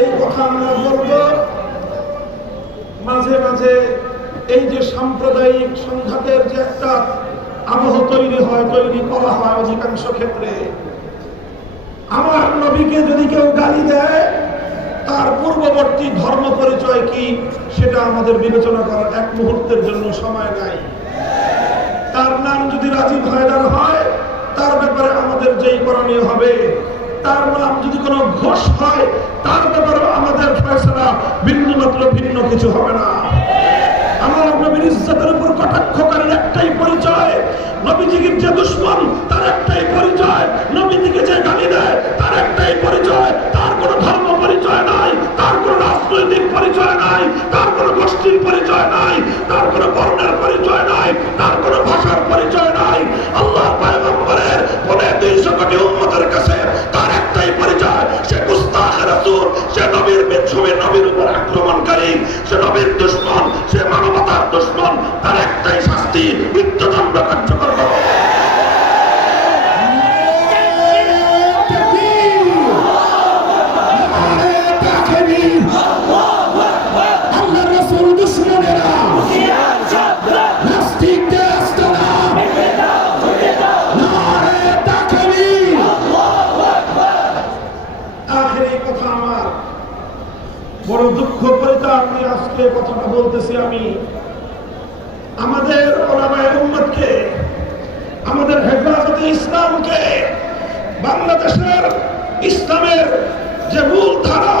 এই কথা আমরা বলব। মাঝে মাঝে এই যে সাম্প্রদায়িক সংঘাতের যে একটা আবহ তৈরি হয়, তৈরি করা হয় অধিকাংশ ক্ষেত্রে, আমার নবীকে যদি কেউ গালি দেয়, তার পূর্ববর্তী ধর্ম পরিচয় কি সেটা আমাদের বিবেচনা করার এক মুহূর্তের জন্য সময় নাই। তার নাম যদি রাজীব হায়দার হয়, তার ব্যাপারে আমাদের যেই করণীয় হবে তার নাম যদি কোনো ঘোষ হয়, তার ব্যাপারে আমাদের ফয়সলা বিন্দু মাত্র ভিন্ন কিছু হবে না। আমার নবীর ইজ্জতের উপর কটাক্ষকারীর একটাই পরিচয়, নবীজির যে দুশ্মন, তার একটাই পরিচয়, নবীজিকে যে গালি দেয়, তার একটাই পরিচয়, তার কোনো ধর্ম পরিচয় নাই, তার কোনো রাজনৈতিক পরিচয় নাই, তার কোনো গোষ্ঠীর পরিচয় নাই, তার কোনো বর্ণের আক্রমণকারী সে নবীর দুশ্মন সে মানবতার দুশ্মন তার একটাই শাস্তি মৃত্যুদণ্ড কার্যকর করা পরিতাপ আজকে কথাটা বলতেছি আমি। আমাদের ওলামায়ে উম্মতকে, আমাদের হেফাজতে ইসলামকে, বাংলাদেশের ইসলামের যে মূল ধারা,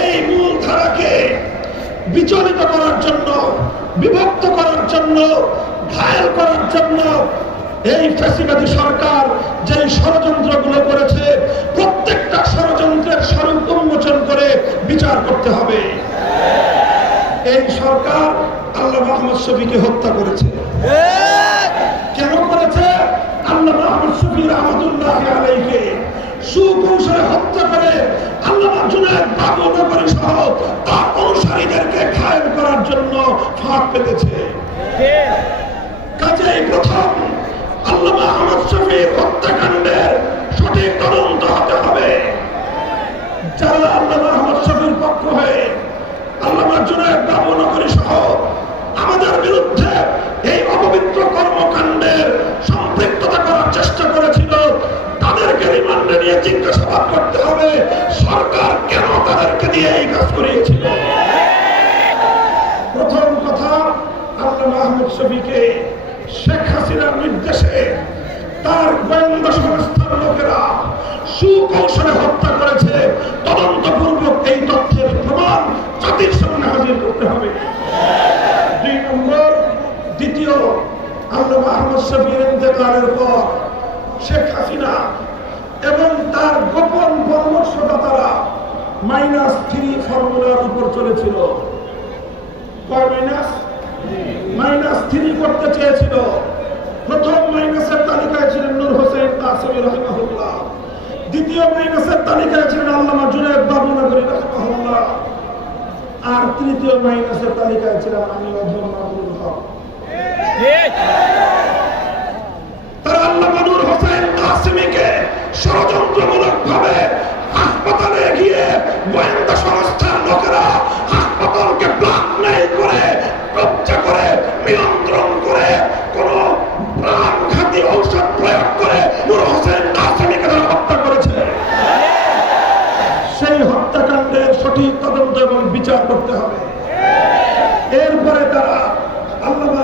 এই মূল ধারাকে বিচলিত করার জন্য, বিভক্ত করার জন্য, ঘায়ল করার জন্য এই ফ্যাসিবাদী সরকার যে ষড়যন্ত্রগুলো করেছে, প্রত্যেকটা ষড়যন্ত্রের স্বরূপ উন্মোচন করে বিচার করতে হবে। এই সরকার আল্লাহ মোহাম্মদ শফিকে হত্যা করেছে। কেন করেছে? আল্লাহ মোহাম্মদ শফি রহমতুল্লাহ আলাইকে সুকৌশলে হত্যা করে যারা আল্লাহ আহমদ শফির পক্ষ হয়ে আল্লাহ জুনায়দ বাবু নগরী সহ আমাদের বিরুদ্ধে এই অপবিত্র কর্মকাণ্ডের সম্পৃক্ততা করার চেষ্টা করেছিল। তাদেরকে রিমান্ডে নিয়ে জিজ্ঞাসাবাদ করতে হবে, সরকার কেন তাদেরকে দিয়ে এই কাজ করিয়েছিল? প্রথম কথা, আল্লাহ মাহমুদ শফিকে শেখ হাসিনার নির্দেশে তার গোয়েন্দা সংস্থার লোকেরা সুকৌশলে হত্যা করেছে। তদন্তপূর্বক এই তথ্যের প্রমাণ জাতির সামনে হাজির করতে হবে। দুই নম্বর, দ্বিতীয়, আল্লাহ মাহমুদ শফির ইন্তেকালের পর শেখ হাসিনা এবং তার গোপন পরামর্শদাতারা মাইনাস থ্রি ফর্মুলার উপর চলেছিল। মাইনাস? মাইনাস থ্রি করতে চেয়েছিল। প্রথম মাইনাসের তালিকায় ছিলেন নূর হোসেন কাসমি রহমাহুল্লাহ। দ্বিতীয় মাইনাসের তালিকায় ছিলেন আল্লামা জুনায়দ বাবুনগরী রহমাহুল্লাহ। আর তৃতীয় মাইনাসের তালিকায় ছিলাম আমি অধর মাহবুল হক ষড়যন্ত্রমূলক ভাবে হাসপাতালে গিয়ে গোয়েন্দা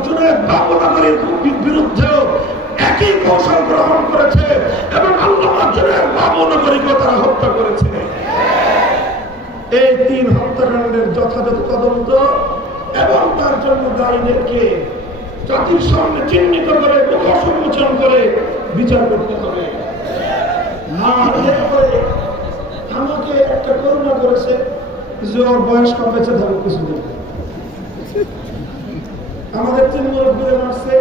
আল্লাহ জুনায়দ বাবুনগরীর বিরুদ্ধেও একই কৌশল গ্রহণ করেছে এবং আল্লাহ জুনায়দ বাবুনগরীকেও তারা হত্যা করেছে। এই তিন হত্যাকাণ্ডের যথাযথ তদন্ত এবং তার জন্য দায়ীদেরকে জাতির সামনে চিহ্নিত করে মুখ সম্মোচন করে বিচার করতে হবে। আমাকে একটা করুণা করেছে যে ওর বয়স কম বেঁচে থাকুক কিছুদিন আমাদের তিন মুরব্বীরা মারছে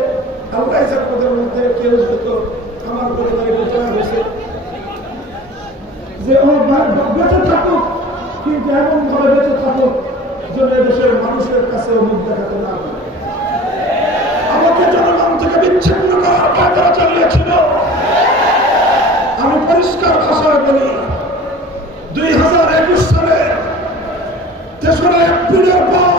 আল্লাহ জান্নাতের মধ্যে কেউ হয়তো আমার পরিবারে বেঁচে হয়েছে যে ও বেঁচে থাকুক, কিন্তু এমন ভাবে বেঁচে থাকুক যেন দেশের মানুষের কাছে মুখ দেখাতে না আমাকে জনগণ থেকে বিচ্ছিন্ন করার পায়তারা চালিয়েছিল। আমি পরিষ্কার ভাষায় বলি, দুই হাজার একুশ সালে তেসরা এপ্রিলের পর আমার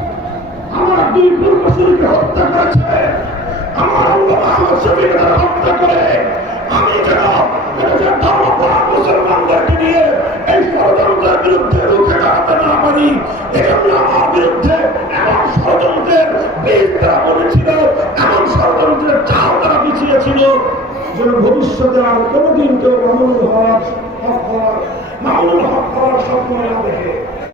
আমার দুই পূর্বসূরীকে হত্যা করেছে। আমার আহমদ শফিকে হত্যা করে। আমি যেন নিয়ে আমার বিরুদ্ধে এমন ষড়যন্ত্রের বীজ তারা বলেছিল এমন ষড়যন্ত্রের চাল তারা বিছিয়েছিল যেন ভবিষ্যতে আর কোনোদিন কেউ মামুনুল হক হক হওয়ার মামুনুল হক হওয়ার স্বপ্ন না দেখে।